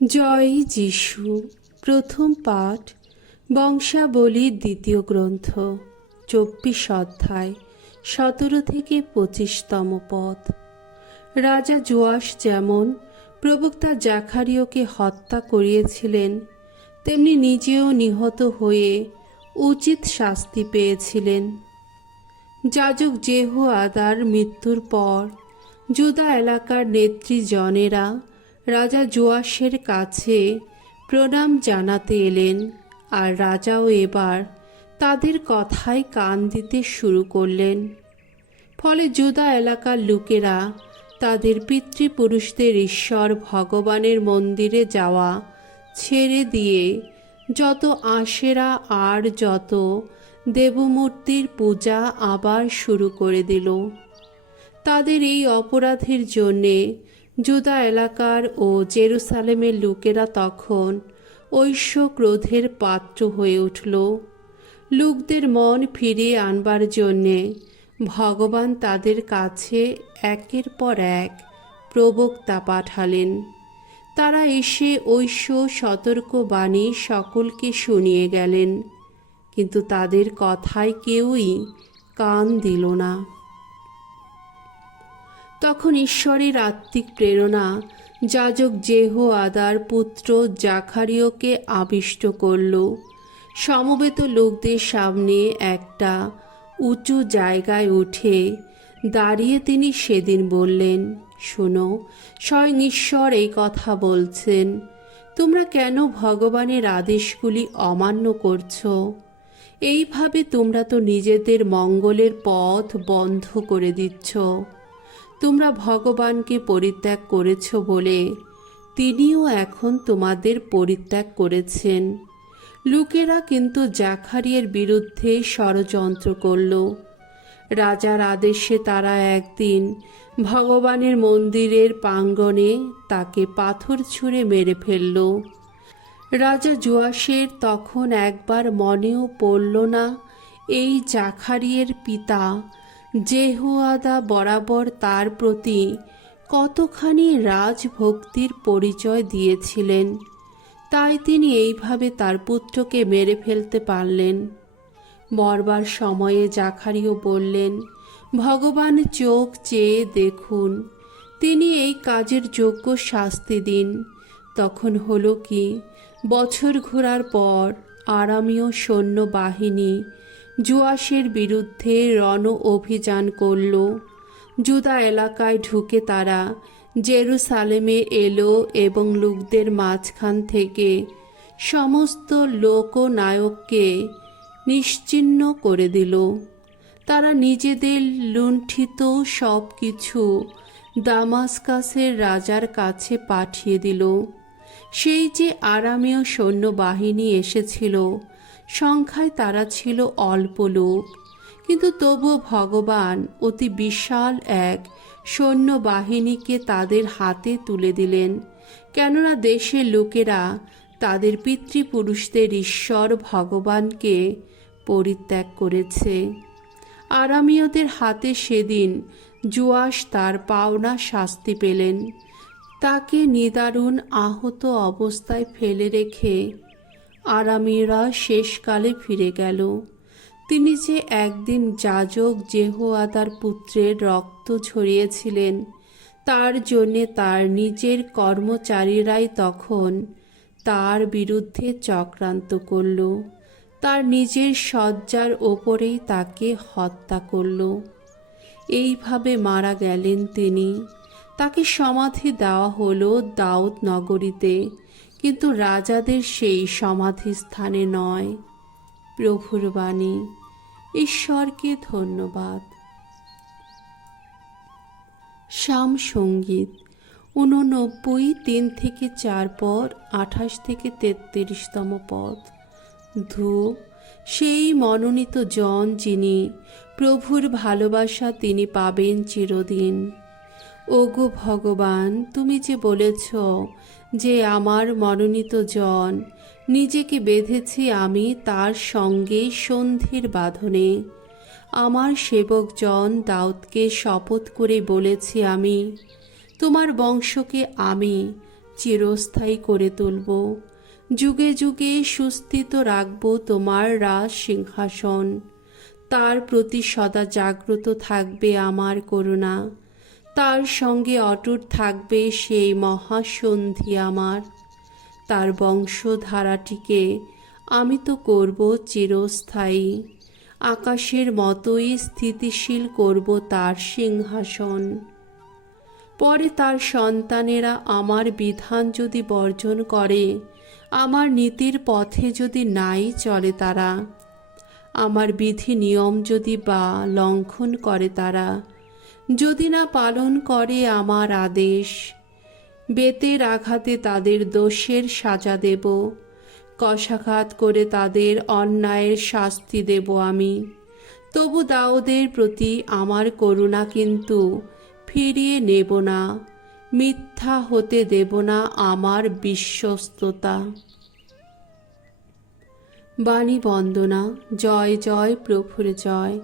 জয় যিশু। প্রথম পাঠ বংশাবলীর দ্বিতীয় গ্রন্থ, 24 অধ্যায়, 17 থেকে 25তম পদ। রাজা যোয়াস যেমন প্রবক্তা জাকারিয়াকে হত্যা করিয়েছিলেন, তেমনি নিজেও নিহত হয়ে উচিত শাস্তি পেয়েছিলেন। যাজক যেহোয়াদার মৃত্যুর পর জুদা এলাকার নেতৃজনেরা রাজা যোয়াসের কাছে প্রণাম জানাতে এলেন, আর রাজাও এবার তাদের কথায় কান দিতে শুরু করলেন। ফলে জুদা এলাকার লোকেরা তাদের পিতৃপুরুষদের ঈশ্বর ভগবানের মন্দিরে যাওয়া ছেড়ে দিয়ে যত আশেরা আর যত দেবমূর্তির পূজা আবার শুরু করে দিল। তাদের এই অপরাধের জন্যে জুদা এলাকার ও জেরুসালেমের লোকেরা তখন ঐশ্য ক্রোধের পাত্র হয়ে উঠল। লোকদের মন ফিরিয়ে আনবার জন্যে ভগবান তাদের কাছে একের পর এক প্রবক্তা পাঠালেন। তারা এসে ঐশ্য সতর্ক বাণী সকলকে শুনিয়ে গেলেন, কিন্তু তাদের কথায় কেউই কান দিল না। তখন ঈশ্বরের আত্মিক প্রেরণা যাজক যেহোয়াদার পুত্র জাকারিয়াকে আবিষ্ট করল। সমবেত লোকদের সামনে একটা উঁচু জায়গায় উঠে দাঁড়িয়ে তিনি সেদিন বললেন, শোনো, স্বয়ং ঈশ্বর এই কথা বলছেন, তোমরা কেন ভগবানের আদেশগুলি অমান্য করছো? এইভাবে তোমরা তো নিজেদের মঙ্গলের পথ বন্ধ করে দিচ্ছ। তোমরা ভগবানকে পরিত্যাগ করেছ বলে তিনিও এখন তোমাদের পরিত্যাগ করেছেন। লোকেরা কিন্তু জাকারিয়ার বিরুদ্ধে ষড়যন্ত্র করল। রাজার আদেশে তারা একদিন ভগবানের মন্দিরের প্রাঙ্গণে তাকে পাথর ছুঁড়ে মেরে ফেলল। রাজা যোয়াসের তখন একবার মনেও পড়ল না এই জাকারিয়ার পিতা যেহোয়াদা বরাবর তার প্রতি কতখানি রাজভক্তির পরিচয় দিয়েছিলেন। তাই তিনি এইভাবে তার পুত্রকে মেরে ফেলতে পারলেন। মরবার সময়ে জাকারিয়া বললেন, ভগবান চোখ চেয়ে দেখুন, তিনি এই কাজের যোগ্য শাস্তি দিন। তখন হলো কি, বছর ঘোরার পর আরামীয় সৈন্যবাহিনী যোয়াসের বিরুদ্ধে রণ অভিযান করল। জুদা এলাকায় ঢুকে তারা জেরুসালেমে এলো এবং লোকদের মাঝখান থেকে সমস্ত লোকনায়ককে নিশ্চিহ্ন করে দিল। তারা নিজেদের লুণ্ঠিত সব কিছু দামাস্কাসের রাজার কাছে পাঠিয়ে দিল। সেই যে আরামীয় সৈন্যবাহিনী এসেছিল, সংখ্যায় তারা ছিল অল্প লোক, কিন্তু তবুও ভগবান অতি বিশাল এক সৈন্যবাহিনীকে তাদের হাতে তুলে দিলেন, কেননা দেশের লোকেরা তাদের পিতৃপুরুষদের ঈশ্বর ভগবানকে পরিত্যাগ করেছে। আরামীয়দের হাতে সেদিন যোয়াস তার পাওনা শাস্তি পেলেন। তাকে নিদারুণ আহত অবস্থায় ফেলে রেখে আরামীয়রা শেষকালে ফিরে গেল। তিনি যে একদিন যাজক যেহোয়াদার পুত্রের রক্ত ঝরিয়েছিলেন, তার জন্যে তার নিজের কর্মচারীরাই তখন তার বিরুদ্ধে চক্রান্ত করল। তার নিজের শয্যার ওপরেই তাকে হত্যা করল। এইভাবে মারা গেলেন তিনি। তাকে সমাধি দেওয়া হলো দাউদ নগরীতে, কিন্তু রাজাদের সেই সমাধিস্থানে নয়। প্রভুর বাণী। ঈশ্বরকে ধন্যবাদ। শাম সঙ্গীত 89, 3 থেকে 4 পদ, 28 থেকে 33তম পদ। ধূপ। সেই মনোনীত জন যিনি প্রভুর ভালোবাসা তিনি পাবেন চিরদিন। ওগো ভগবান, তুমি যে বলেছ যে আমার মনোনীত জন নিজেকে বেঁধেছি আমি তার সঙ্গে সন্ধির বাঁধনে। আমার সেবক জন দাউদকে শপথ করে বলেছি আমি, তোমার বংশকে আমি চিরস্থায়ী করে তুলব। যুগে যুগে সুস্থিত রাখব তোমার রাজ সিংহাসন। তার প্রতি সদা জাগ্রত থাকবে আমার করুণা। তার সঙ্গে অটুট থাকবে সেই মহাসন্ধি আমার। তার বংশধারাটিকে আমি তো করব চিরস্থায়ী। আকাশের মতোই স্থিতিশীল করব তার সিংহাসন। পরে তার সন্তানেরা আমার বিধান যদি বর্জন করে, আমার নীতির পথে যদি নাই চলে তারা, আমার বিধি নিয়ম যদি বা লঙ্ঘন করে তারা, যদি না পালন করে আমার আদেশ, বেতের আঘাতে তাদের দোষের সাজা দেব, কশাঘাত করে তাদের অন্যায়ের শাস্তি দেব আমি। তবু দাউদের প্রতি আমার করুণা কিন্তু ফিরিয়ে নেব না, মিথ্যা হতে দেব না আমার বিশ্বস্ততা। বাণী বন্দনা। জয় জয় প্রভুর জয়।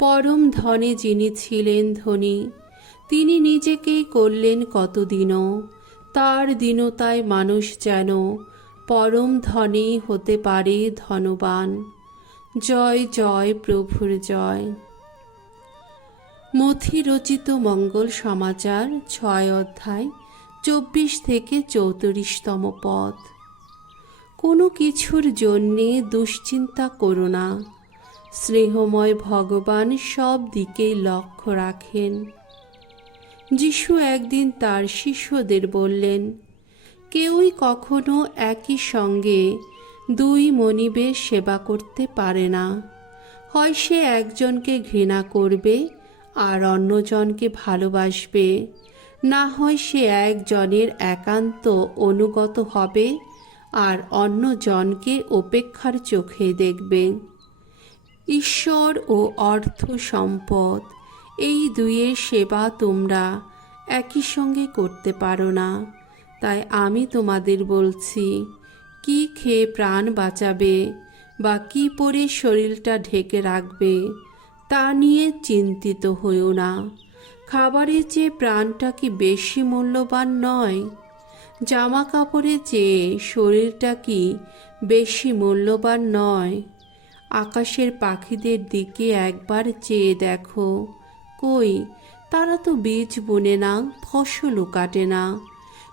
পরম ধনে যিনি ছিলেন ধনী, তিনি নিজেকেই করলেন কতদিনও। তার দীনতায় মানুষ যেন পরম ধনী হতে পারে ধনবান। জয় জয় প্রভুর জয়। মথি রচিত মঙ্গল সমাচার 6 অধ্যায় 24 থেকে 34তম পদ। কোনো কিছুর জন্যে দুশ্চিন্তা করো না। স্নেহময় ভগবান সব দিকেই লক্ষ্য রাখেন। যিশু একদিন তার শিষ্যদের বললেন, কেউই কখনো একই সঙ্গে 2 মনিবের সেবা করতে পারে না। হয় সে একজনকে ঘৃণা করবে আর অন্যজনকে ভালোবাসবে, না হয় সে একজনের একান্ত অনুগত হবে আর অন্যজনকে উপেক্ষার চোখে দেখবে। ঈশ্বর ও অর্থ সম্পদ, এই দুইয়ের সেবা তোমরা একই সঙ্গে করতে পারো না। তাই আমি তোমাদের বলছি, কি খেয়ে প্রাণ বাঁচাবে বা কি পরে শরীরটা ঢেকে রাখবে, তা নিয়ে চিন্তিত হইও না। খাবারের চেয়ে প্রাণটা কি বেশি মূল্যবান নয়? জামা কাপড়ের চেয়ে শরীরটা কি বেশি মূল্যবান নয়? আকাশের পাখিদের দিকে একবার চেয়ে দেখো, কই তারা তো বীজ বুনে না, ফসলও কাটে না,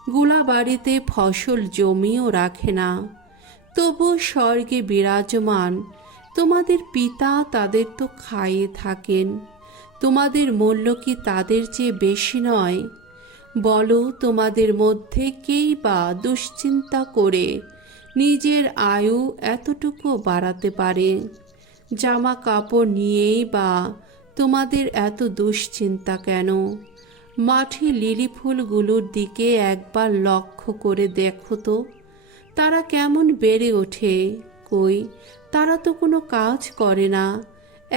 গোলা বাড়িতে ফসল জমিও রাখে না, তবু স্বর্গে বিরাজমান তোমাদের পিতা তাদের তো খাইয়ে থাকেন। তোমাদের মূল্য কি তাদের চেয়ে বেশি নয়? বলো, তোমাদের মধ্যে কেই বা দুশ্চিন্তা করে নিজের আয়ু এতটুকু বাড়াতে পারে? জামা কাপড় নিয়েই বা তোমাদের এত দুশ্চিন্তা কেন? মাঠে লিলি ফুলগুলোর দিকে একবার লক্ষ্য করে দেখো তো, তারা কেমন বেড়ে ওঠে। কই, তারা তো কোনো কাজ করে না,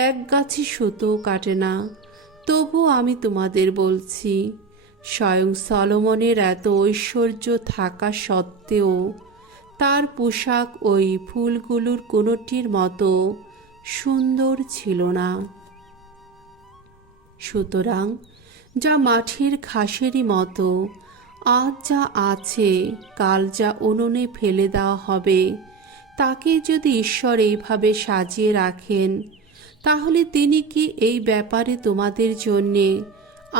এক গাছি সুতোও কাটে না। তবু আমি তোমাদের বলছি, স্বয়ং সলোমনের এত ঐশ্বর্য থাকা সত্ত্বেও তার পোশাক ওই ফুলগুলোর কোনোটির মতো সুন্দর ছিল না। সুতরাং যা মাঠের ঘাসেরই মতো, আজ যা আছে কাল যা উনুনে ফেলে দেওয়া হবে, তাকে যদি ঈশ্বর এইভাবে সাজিয়ে রাখেন, তাহলে তিনি কি এই ব্যাপারে তোমাদের জন্যে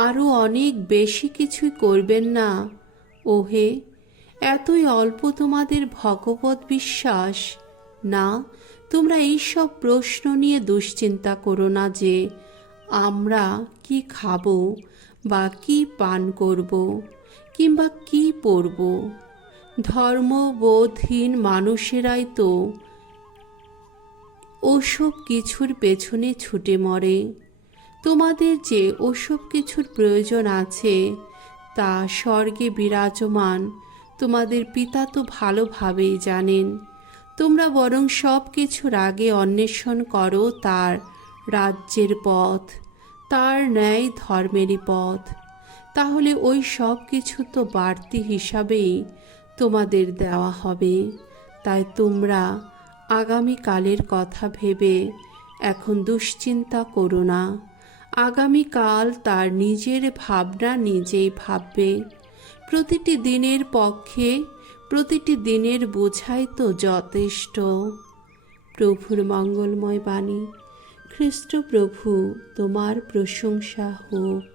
আরও অনেক বেশি কিছুই করবেন না? ওহে, এতই অল্প তোমাদের ভগবত বিশ্বাস? না, তোমরা এইসব প্রশ্ন নিয়ে দুশ্চিন্তা করো না যে আমরা কি খাবো বা কি পান করব কিংবা কি পরব। ধর্মবোধহীন মানুষেরাই তো ওসব কিছুর পেছনে ছুটে মরে। তোমাদের যে ওসব কিছুর প্রয়োজন আছে, তা স্বর্গে বিরাজমান তোমাদের পিতা তো ভালোভাবেই জানেন। তোমরা বরং সব কিছুর আগে অন্বেষণ করো তার রাজ্যের পথ, তার ন্যায় ধর্মেরই পথ। তাহলে ওই সব কিছু তো বাড়তি হিসাবেই তোমাদের দেওয়া হবে। তাই তোমরা আগামীকালের কথা ভেবে এখন দুশ্চিন্তা করো না। আগামীকাল তার নিজের ভাবনা নিজেই ভাববে। প্রতিটি দিনের পক্ষে প্রতিটি দিনের বোঝাই তো যথেষ্ট। প্রভুর মঙ্গলময় বাণী। খ্রিস্ট প্রভু তোমার প্রশংসা হোক।